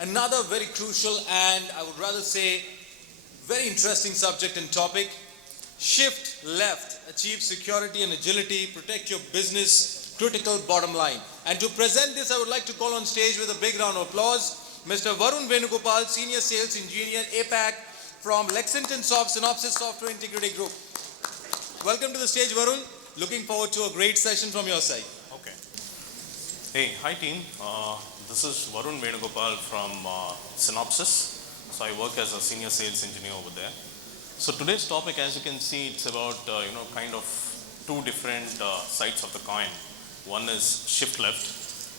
Another very crucial and I would rather say very interesting subject and topic. Shift left, achieve security and agility, protect your business, critical bottom line. And to present this, I would like to call on stage with a big round of applause, Mr. Varun Venugopal, Senior Sales Engineer, APAC from Lexington Synopsys Software Integrity Group. Welcome to the stage, Varun. Looking forward to a great session from your side. Okay. Hey, hi team. This is Varun Venugopal from Synopsys. So I work as a senior sales engineer over there. So today's topic, as you can see, it's about kind of two different sides of the coin. One is shift left,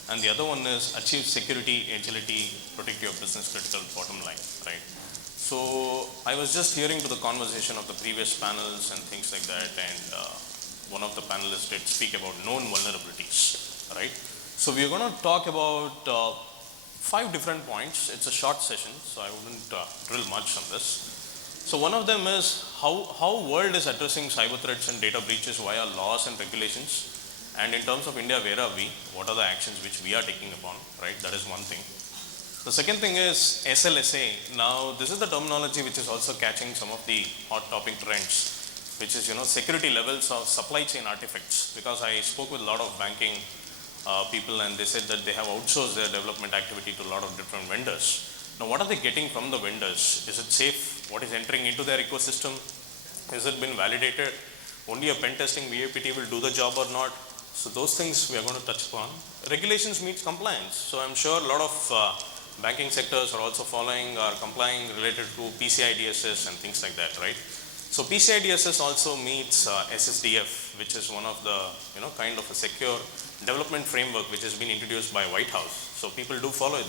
and the other one is achieve security, agility, protect your business critical bottom line, right? So I was just hearing to the conversation of the previous panels and things like that, and one of the panelists did speak about known vulnerabilities, right? So we are going to talk about 5 different points. It's a short session, so I wouldn't drill much on this. So one of them is how world is addressing cyber threats and data breaches via laws and regulations. And in terms of India, where are we? What are the actions which we are taking upon, right? That is one thing. The second thing is SLSA. Now, this is the terminology which is also catching some of the hot topic trends, which is, security levels of supply chain artifacts. Because I spoke with a lot of banking people and they said that they have outsourced their development activity to a lot of different vendors. Now, what are they getting from the vendors? Is it safe? What is entering into their ecosystem? Has it been validated? Only a pen testing VAPT will do the job or not? So those things we are going to touch upon. Regulations meets compliance. So I'm sure a lot of banking sectors are also following or complying related to PCI DSS and things like that, right? So PCI DSS also meets SSDF, which is one of the kind of a secure development framework which has been introduced by White House. So people do follow it.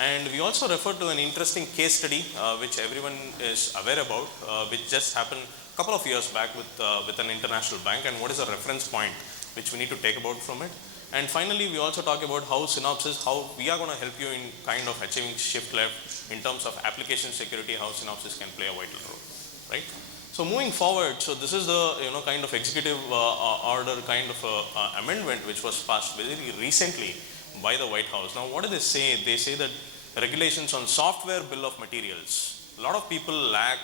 And we also refer to an interesting case study which everyone is aware about, which just happened a couple of years back with an international bank, and what is a reference point which we need to take about from it. And finally, we also talk about how Synopsys, how we are going to help you in kind of achieving shift left in terms of application security, how Synopsys can play a vital role, right? So moving forward, so this is the kind of executive order kind of amendment which was passed very recently by the White House. Now, what do they say? They say that regulations on software bill of materials. A lot of people lack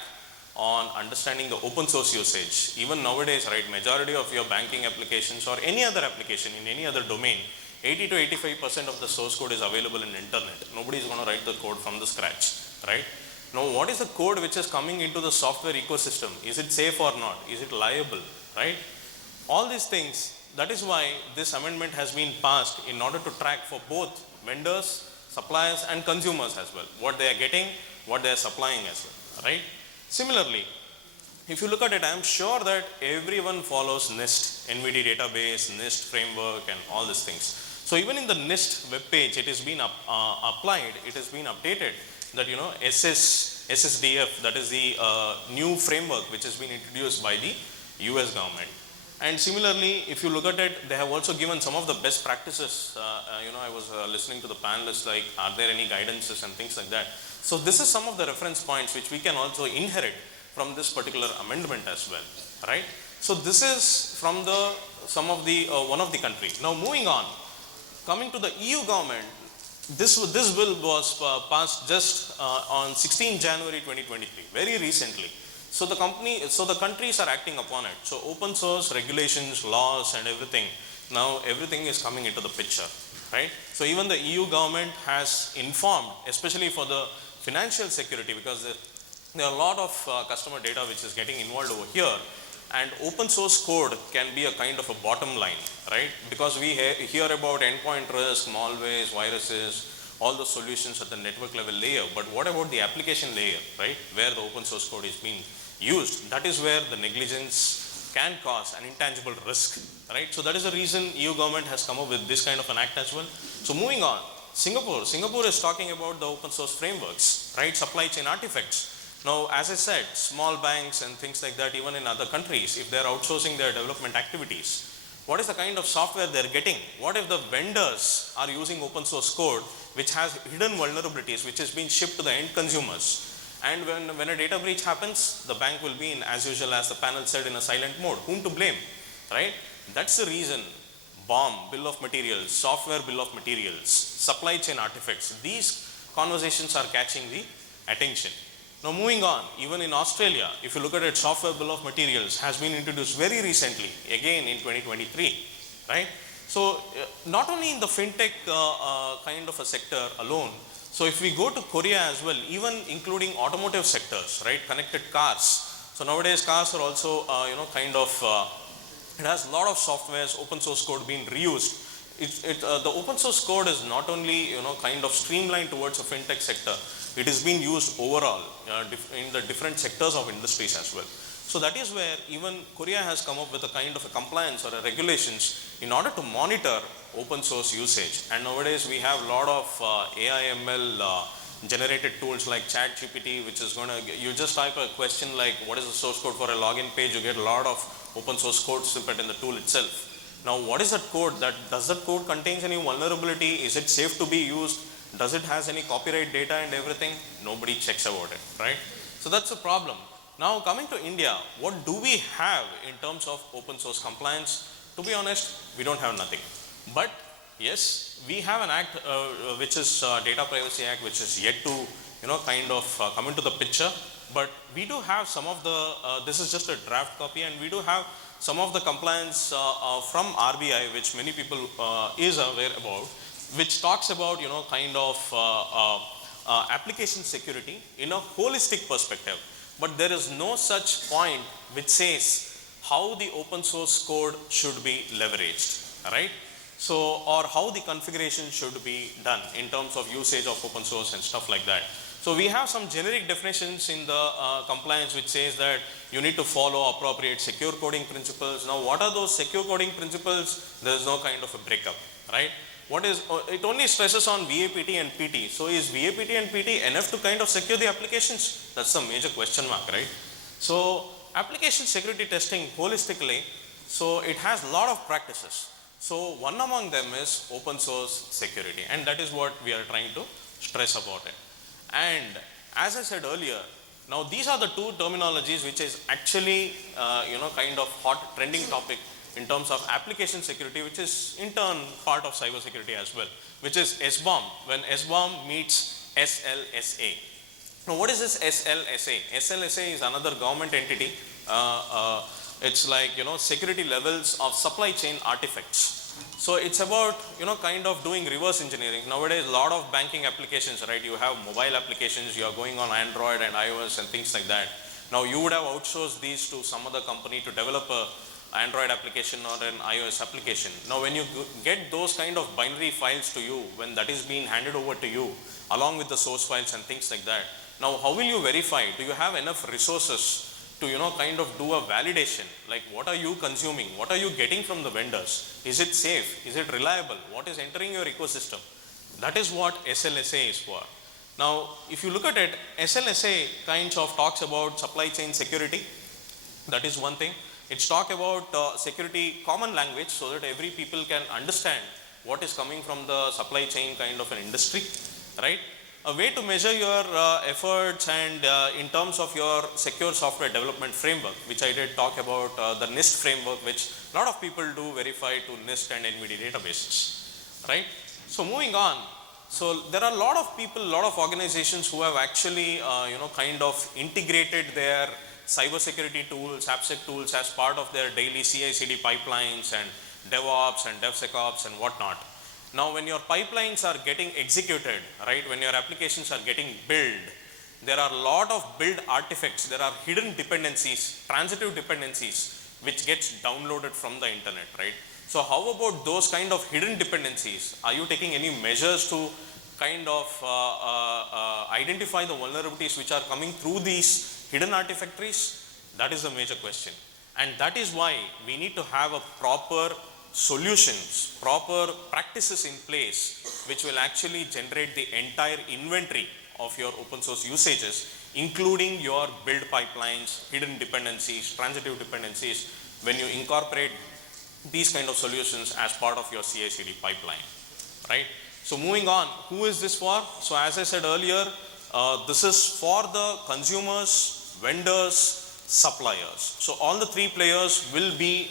on understanding the open source usage. Even nowadays, right, majority of your banking applications or any other application in any other domain, 80 to 85% of the source code is available in internet. Nobody is going to write the code from the scratch, right? Now, what is the code which is coming into the software ecosystem? Is it safe or not? Is it liable, right? All these things, that is why this amendment has been passed in order to track for both vendors, suppliers and consumers as well, what they are getting, what they are supplying as well, right? Similarly, if you look at it, I am sure that everyone follows NIST, NVIDIA database, NIST framework and all these things. So even in the NIST web page, it has been applied, it has been updated that SSDF, that is the new framework which has been introduced by the US government. And similarly, if you look at it, they have also given some of the best practices. I was listening to the panelists, like, are there any guidances and things like that. So this is some of the reference points which we can also inherit from this particular amendment as well, right? So this is from one of the country. Now moving on, coming to the EU government, this bill was passed just on 16 January 2023, very recently. So the countries are acting upon it. So open source regulations, laws and everything, now everything is coming into the picture, right? So even the EU government has informed, especially for the financial security, because there are a lot of customer data which is getting involved over here, and open source code can be a kind of a bottom line, right? Because we hear about endpoint risk, malwares, viruses, all the solutions at the network level layer, but what about the application layer, right? Where the open source code is being used, that is where the negligence can cause an intangible risk, right? So that is the reason EU government has come up with this kind of an act as well. So moving on, Singapore is talking about the open source frameworks, right? Supply chain artifacts. Now, as I said, small banks and things like that, even in other countries, if they're outsourcing their development activities, what is the kind of software they're getting? What if the vendors are using open source code which has hidden vulnerabilities which is being shipped to the end consumers? And when a data breach happens, the bank will be in, as usual, as the panel said, in a silent mode. Whom to blame, right? That's the reason BOM, bill of materials, software bill of materials, supply chain artifacts, these conversations are catching the attention. Now moving on, even in Australia, if you look at it, software bill of materials has been introduced very recently, again in 2023, right? So not only in the fintech kind of a sector alone, so if we go to Korea as well, even including automotive sectors, right, connected cars. So nowadays cars are also, it has a lot of softwares, open source code being reused. The open source code is not only, kind of streamlined towards a fintech sector, it is being used overall in the different sectors of industries as well. So that is where even Korea has come up with a kind of a compliance or a regulations in order to monitor open source usage. And nowadays we have a lot of AI ML generated tools like ChatGPT, which is going to, you just type a question like what is the source code for a login page, you get a lot of open source code snippet in the tool itself. Now what is that code? Does that code contains any vulnerability? Is it safe to be used? Does it has any copyright data and everything? Nobody checks about it, right? So that's a problem. Now coming to India, what do we have in terms of open source compliance? To be honest, we don't have nothing. But yes, we have an act which is Dataprivacy Act, which is yet to come into the picture. But we do have some of the, this is just a draft copy, and we do have some of the compliance from RBI, which many people is aware about, which talks about application security in a holistic perspective. But there is no such point which says how the open source code should be leveraged, right? So, or how the configuration should be done in terms of usage of open source and stuff like that. So we have some generic definitions in the compliance which says that you need to follow appropriate secure coding principles. Now what are those secure coding principles? There is no kind of a breakup, right? What is, it only stresses on VAPT and PT. So is VAPT and PT enough to kind of secure the applications? That's a major question mark, right? So application security testing holistically, so it has a lot of practices. So one among them is open source security, and that is what we are trying to stress about it. And as I said earlier, now these are the two terminologies which is actually kind of hot trending topic in terms of application security, which is in turn part of cybersecurity as well, which is SBOM, when SBOM meets SLSA. Now what is this SLSA? SLSA is another government entity. It's like, security levels of supply chain artifacts. So it's about, kind of doing reverse engineering. Nowadays, a lot of banking applications, right? You have mobile applications, you are going on Android and iOS and things like that. Now you would have outsourced these to some other company to develop a Android application or an iOS application. Now when you get those kind of binary files to you, when that is being handed over to you, along with the source files and things like that, now how will you verify? Do you have enough resources to kind of do a validation, like what are you consuming, what are you getting from the vendors, is it safe, is it reliable, what is entering your ecosystem? That is what SLSA is for. Now if you look at it, SLSA kinds of talks about supply chain security. That is one thing. It's talk about security common language, so that every people can understand what is coming from the supply chain kind of an industry, right? A way to measure your efforts and in terms of your secure software development framework, which I did talk about, the NIST framework, which a lot of people do verify to NIST and NVIDIA databases, right? So moving on, so there are a lot of people, a lot of organizations who have actually, kind of integrated their cybersecurity tools, AppSec tools as part of their daily CI/CD pipelines and DevOps and DevSecOps and whatnot. Now when your pipelines are getting executed, right, when your applications are getting built, there are a lot of build artifacts, there are hidden dependencies, transitive dependencies, which gets downloaded from the internet, right? So how about those kind of hidden dependencies? Are you taking any measures to kind of identify the vulnerabilities which are coming through these hidden artifactories? That is a major question. And that is why we need to have a proper solutions, proper practices in place, which will actually generate the entire inventory of your open source usages, including your build pipelines, hidden dependencies, transitive dependencies, when you incorporate these kind of solutions as part of your CI/CD pipeline, right? So moving on, who is this for? So as I said earlier, this is for the consumers, vendors, suppliers. So all the three players will be,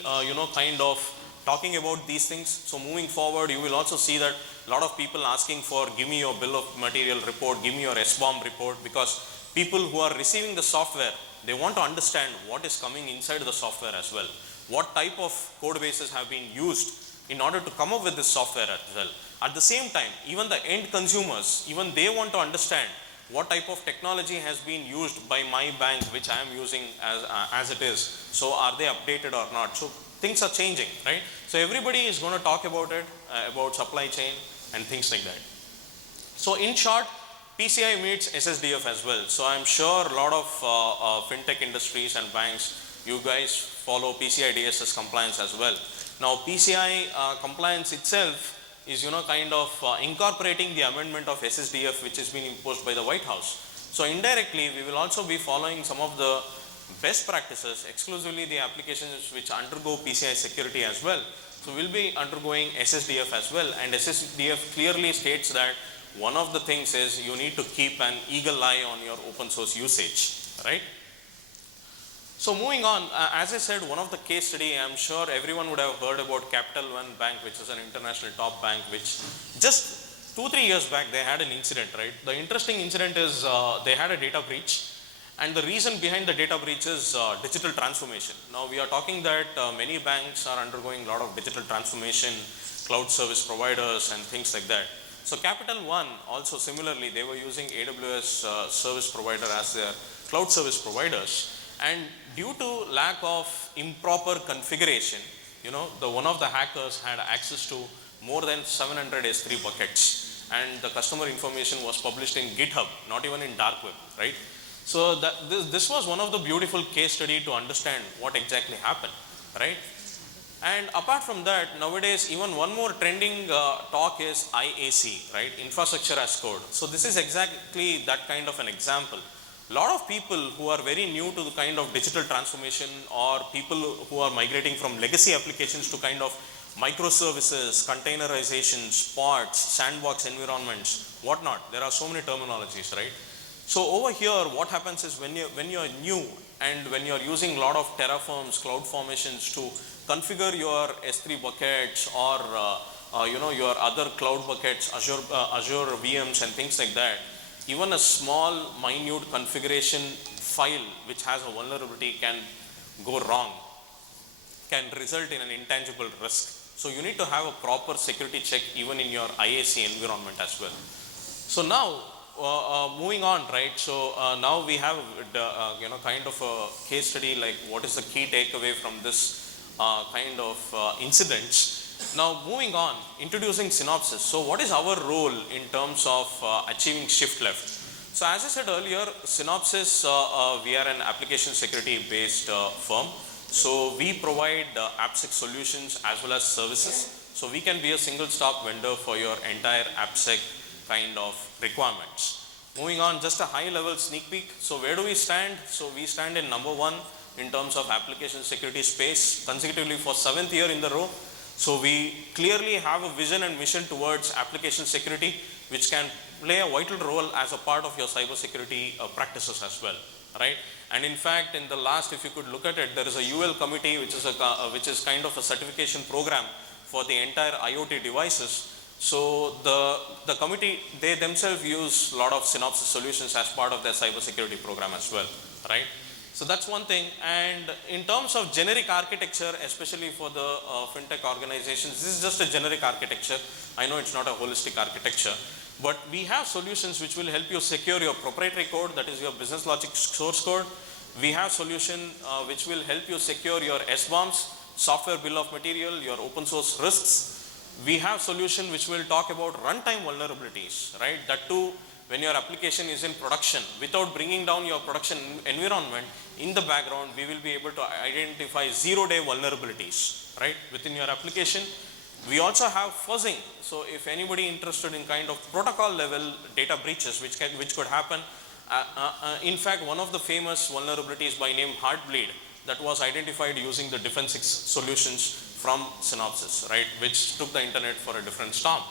kind of talking about these things. So moving forward, you will also see that a lot of people asking for give me your bill of material report, give me your SBOM report, because people who are receiving the software, they want to understand what is coming inside the software as well. What type of code bases have been used in order to come up with this software as well. At the same time, even the end consumers, even they want to understand what type of technology has been used by my bank, which I am using as it is. So are they updated or not? So things are changing, right? So everybody is going to talk about it, about supply chain and things like that. So in short, PCI meets SSDF as well. So I'm sure a lot of fintech industries and banks, you guys follow PCI DSS compliance as well. Now PCI compliance itself is kind of incorporating the amendment of SSDF which has been imposed by the White House. So indirectly we will also be following some of the best practices, exclusively the applications which undergo PCI security as well. So we'll be undergoing SSDF as well, and SSDF clearly states that one of the things is you need to keep an eagle eye on your open source usage, right? So moving on, as I said, one of the case study, I'm sure everyone would have heard about Capital One Bank, which is an international top bank, which just 2-3 years back they had an incident, right? The interesting incident is they had a data breach, and the reason behind the data breach is digital transformation. Now we are talking that many banks are undergoing a lot of digital transformation, cloud service providers and things like that. So Capital One also similarly, they were using AWS service provider as their cloud service providers, and due to lack of improper configuration, one of the hackers had access to more than 700 S3 buckets, and the customer information was published in GitHub, not even in dark web, right? So this was one of the beautiful case study to understand what exactly happened, right? And apart from that, nowadays even one more trending talk is IAC, right? Infrastructure as code. So this is exactly that kind of an example. A lot of people who are very new to the kind of digital transformation, or people who are migrating from legacy applications to kind of microservices, containerizations, pods, sandbox environments, whatnot. There are so many terminologies, right? So over here, what happens is when you're new and when you're using a lot of Terraforms, cloud formations to configure your S3 buckets or your other cloud buckets, Azure VMs and things like that, even a small minute configuration file which has a vulnerability can go wrong, can result in an intangible risk. So you need to have a proper security check even in your IAC environment as well. So now moving on, right? So now we have kind of a case study, like what is the key takeaway from this kind of incidents. Now moving on, introducing Synopsys. So what is our role in terms of achieving shift left? So as I said earlier, Synopsys, we are an application security based firm. So we provide AppSec solutions as well as services. So we can be a single stop vendor for your entire AppSec kind of requirements. Moving on, just a high level sneak peek. So where do we stand? So we stand in number 1 in terms of application security space consecutively for 7th year in the row. So we clearly have a vision and mission towards application security, which can play a vital role as a part of your cybersecurity practices as well, right? And in fact, in the last, if you could look at it, there is a UL committee, which is kind of a certification program for the entire IoT devices. So the committee, they themselves use a lot of Synopsys solutions as part of their cybersecurity program as well, right? So that's one thing. And in terms of generic architecture, especially for the fintech organizations, this is just a generic architecture. I know it's not a holistic architecture, but we have solutions which will help you secure your proprietary code, that is your business logic source code. We have solution which will help you secure your SBOMs, software bill of material, your open source risks. We have solution which will talk about runtime vulnerabilities, right? That too, when your application is in production, without bringing down your production environment, in the background, we will be able to identify zero-day vulnerabilities, right, within your application. We also have fuzzing. So if anybody interested in kind of protocol level data breaches, which could happen, in fact, one of the famous vulnerabilities by name Heartbleed, that was identified using the Defense solutions from Synopsys, right, which took the internet for a different storm.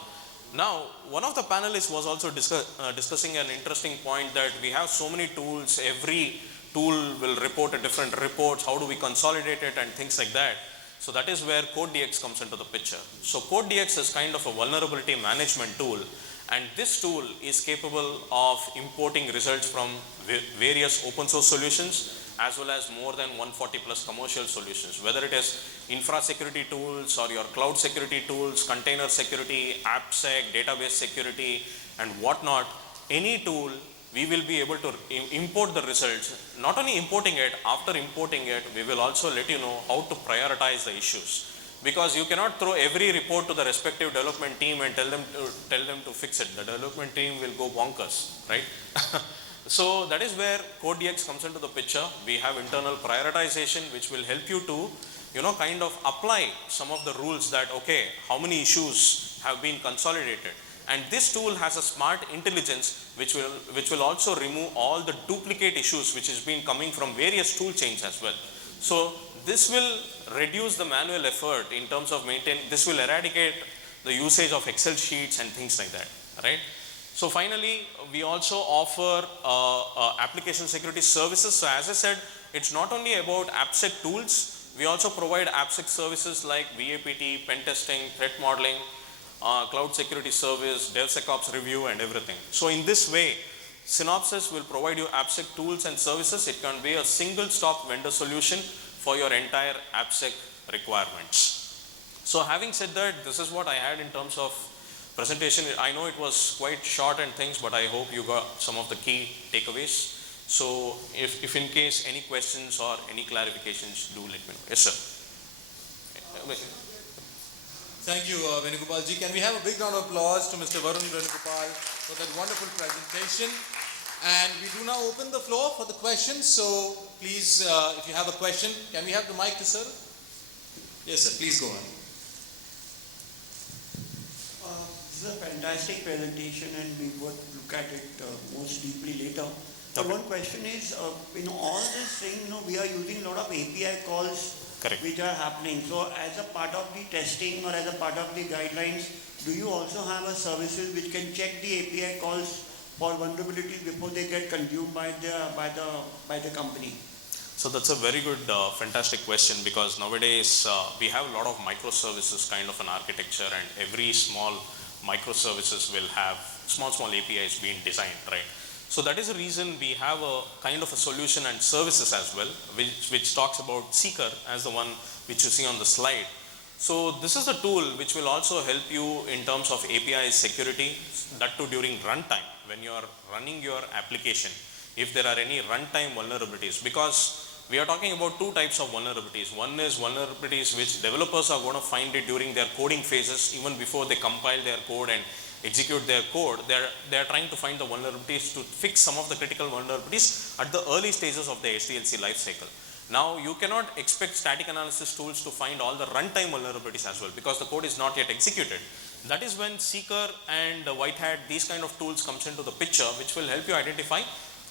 Now, one of the panelists was also discussing an interesting point that we have so many tools, every tool will report a different reports, how do we consolidate it and things like that. So that is where CodeDX comes into the picture. So CodeDX is kind of a vulnerability management tool, and this tool is capable of importing results from various open source solutions as well as more than 140 plus commercial solutions, whether it is infra security tools or your cloud security tools, container security, AppSec, database security and whatnot. Any tool, we will be able to import the results. Not only importing it, after importing it, we will also let you know how to prioritize the issues. Because you cannot throw every report to the respective development team and tell them to fix it. The development team will go bonkers, right? So that is where CodeDX comes into the picture. We have internal prioritization which will help you to, kind of apply some of the rules that, okay, how many issues have been consolidated. And this tool has a smart intelligence which will also remove all the duplicate issues which has been coming from various tool chains as well. So this will reduce the manual effort in terms of this will eradicate the usage of Excel sheets and things like that, right? So finally, we also offer application security services. So as I said, it's not only about AppSec tools, we also provide AppSec services like VAPT, pen testing, threat modeling, cloud security service, DevSecOps review and everything. So in this way, Synopsys will provide you AppSec tools and services. It can be a single stop vendor solution for your entire AppSec requirements. So having said that, this is what I had in terms of presentation. I know it was quite short and things, but I hope you got some of the key takeaways. So if in case any questions or any clarifications, do let me know. Yes, sir. Thank you, Venugopal ji. Can we have a big round of applause to Mr. Varun Venugopal for that wonderful presentation? And we do now open the floor for the questions. So please, if you have a question, can we have the mic to sir? Yes, sir. Please go on. This is a fantastic presentation, and we would look at it most deeply later. But one question is, in all this thing, we are using a lot of API calls. Correct. Which are happening. So as a part of the testing or as a part of the guidelines, do you also have a services which can check the API calls for vulnerabilities before they get consumed by the company? So that's a very good, fantastic question, because nowadays we have a lot of microservices kind of an architecture, and every small microservices will have small APIs being designed, right? So that is the reason we have a kind of a solution and services as well, which talks about Seeker as the one which you see on the slide. So this is the tool which will also help you in terms of API security, that too during runtime when you are running your application. If there are any runtime vulnerabilities, because we are talking about two types of vulnerabilities. One is vulnerabilities which developers are going to find it during their coding phases, even before they compile their code and execute their code. They are trying to find the vulnerabilities to fix some of the critical vulnerabilities at the early stages of the SDLC lifecycle. Now you cannot expect static analysis tools to find all the runtime vulnerabilities as well, because the code is not yet executed. That is when Seeker and White Hat, these kind of tools comes into the picture, which will help you identify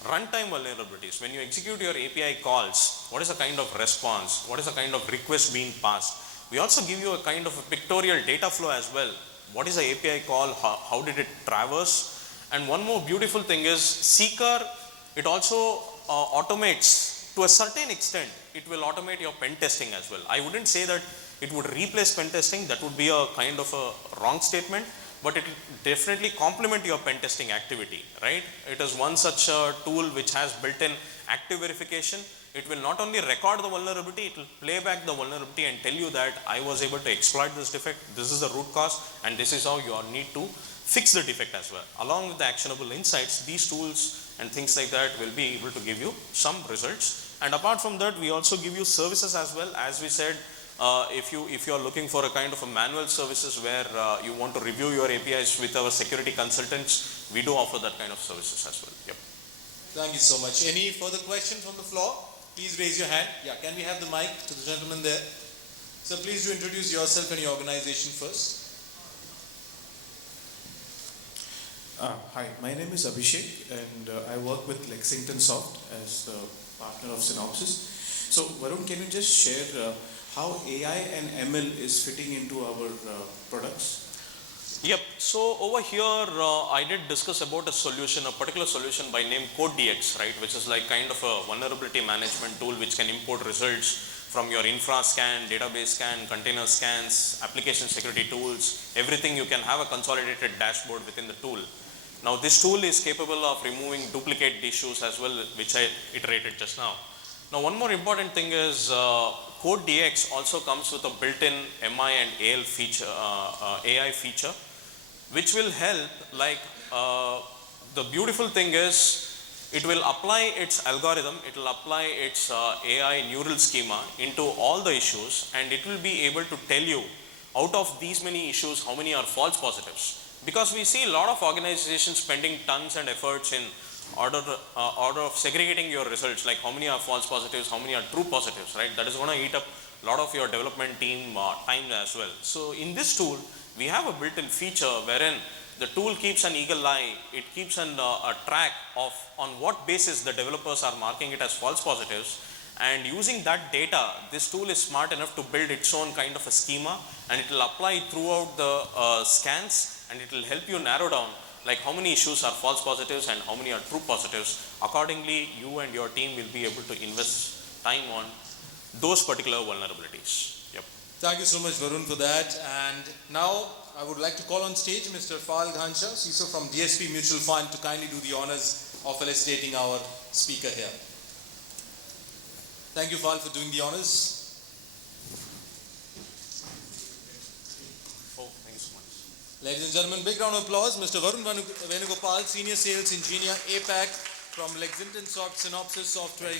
runtime vulnerabilities. When you execute your API calls, what is the kind of response? What is the kind of request being passed? We also give you a kind of a pictorial data flow as well. What is the API call? How did it traverse? And one more beautiful thing is Seeker, it also automates to a certain extent. It will automate your pen testing as well. I wouldn't say that it would replace pen testing. That would be a kind of a wrong statement. But it will definitely complement your pen testing activity, right? It is one such tool which has built-in active verification. It will not only record the vulnerability, it will play back the vulnerability and tell you that I was able to exploit this defect, this is the root cause, and this is how you need to fix the defect as well. Along with the actionable insights, these tools and things like that will be able to give you some results. And apart from that, we also give you services as well. As we said, if you are looking for a kind of a manual services where you want to review your APIs with our security consultants, we do offer that kind of services as well. Yep. Thank you so much. Any further questions from the floor? Please raise your hand. Yeah, can we have the mic to the gentleman there? So please do introduce yourself and your organization first. Hi, my name is Abhishek, and I work with Lexington Soft as the partner of Synopsys. So Varun, can you just share how AI and ML is fitting into our products? Yep. So over here, I did discuss about a solution, a particular solution by name CodeDX, right, which is like kind of a vulnerability management tool which can import results from your infra scan, database scan, container scans, application security tools, everything. You can have a consolidated dashboard within the tool. Now this tool is capable of removing duplicate issues as well, which I iterated just now. Now one more important thing is Code DX also comes with a built-in MI and AL feature, AI feature, which will help. Like the beautiful thing is, it will apply its algorithm, it will apply its AI neural schema into all the issues, and it will be able to tell you out of these many issues how many are false positives. Because we see a lot of organizations spending tons and efforts in order of segregating your results, like how many are false positives, how many are true positives, right? That is going to eat up a lot of your development team time as well. So in this tool, we have a built-in feature wherein the tool keeps an eagle eye, it keeps a track of on what basis the developers are marking it as false positives, and using that data, this tool is smart enough to build its own kind of a schema, and it will apply throughout the scans, and it will help you narrow down like how many issues are false positives and how many are true positives. Accordingly, you and your team will be able to invest time on those particular vulnerabilities. Yep. Thank you so much, Varun, for that. And now I would like to call on stage Mr. Fal Ghansha, CISO from DSP Mutual Fund, to kindly do the honors of felicitating our speaker here. Thank you, Fal, for doing the honors. Oh, thank you so much. Ladies and gentlemen, big round of applause. Mr. Varun Venugopal, Senior Sales Engineer, APAC from Lexington Synopsys Software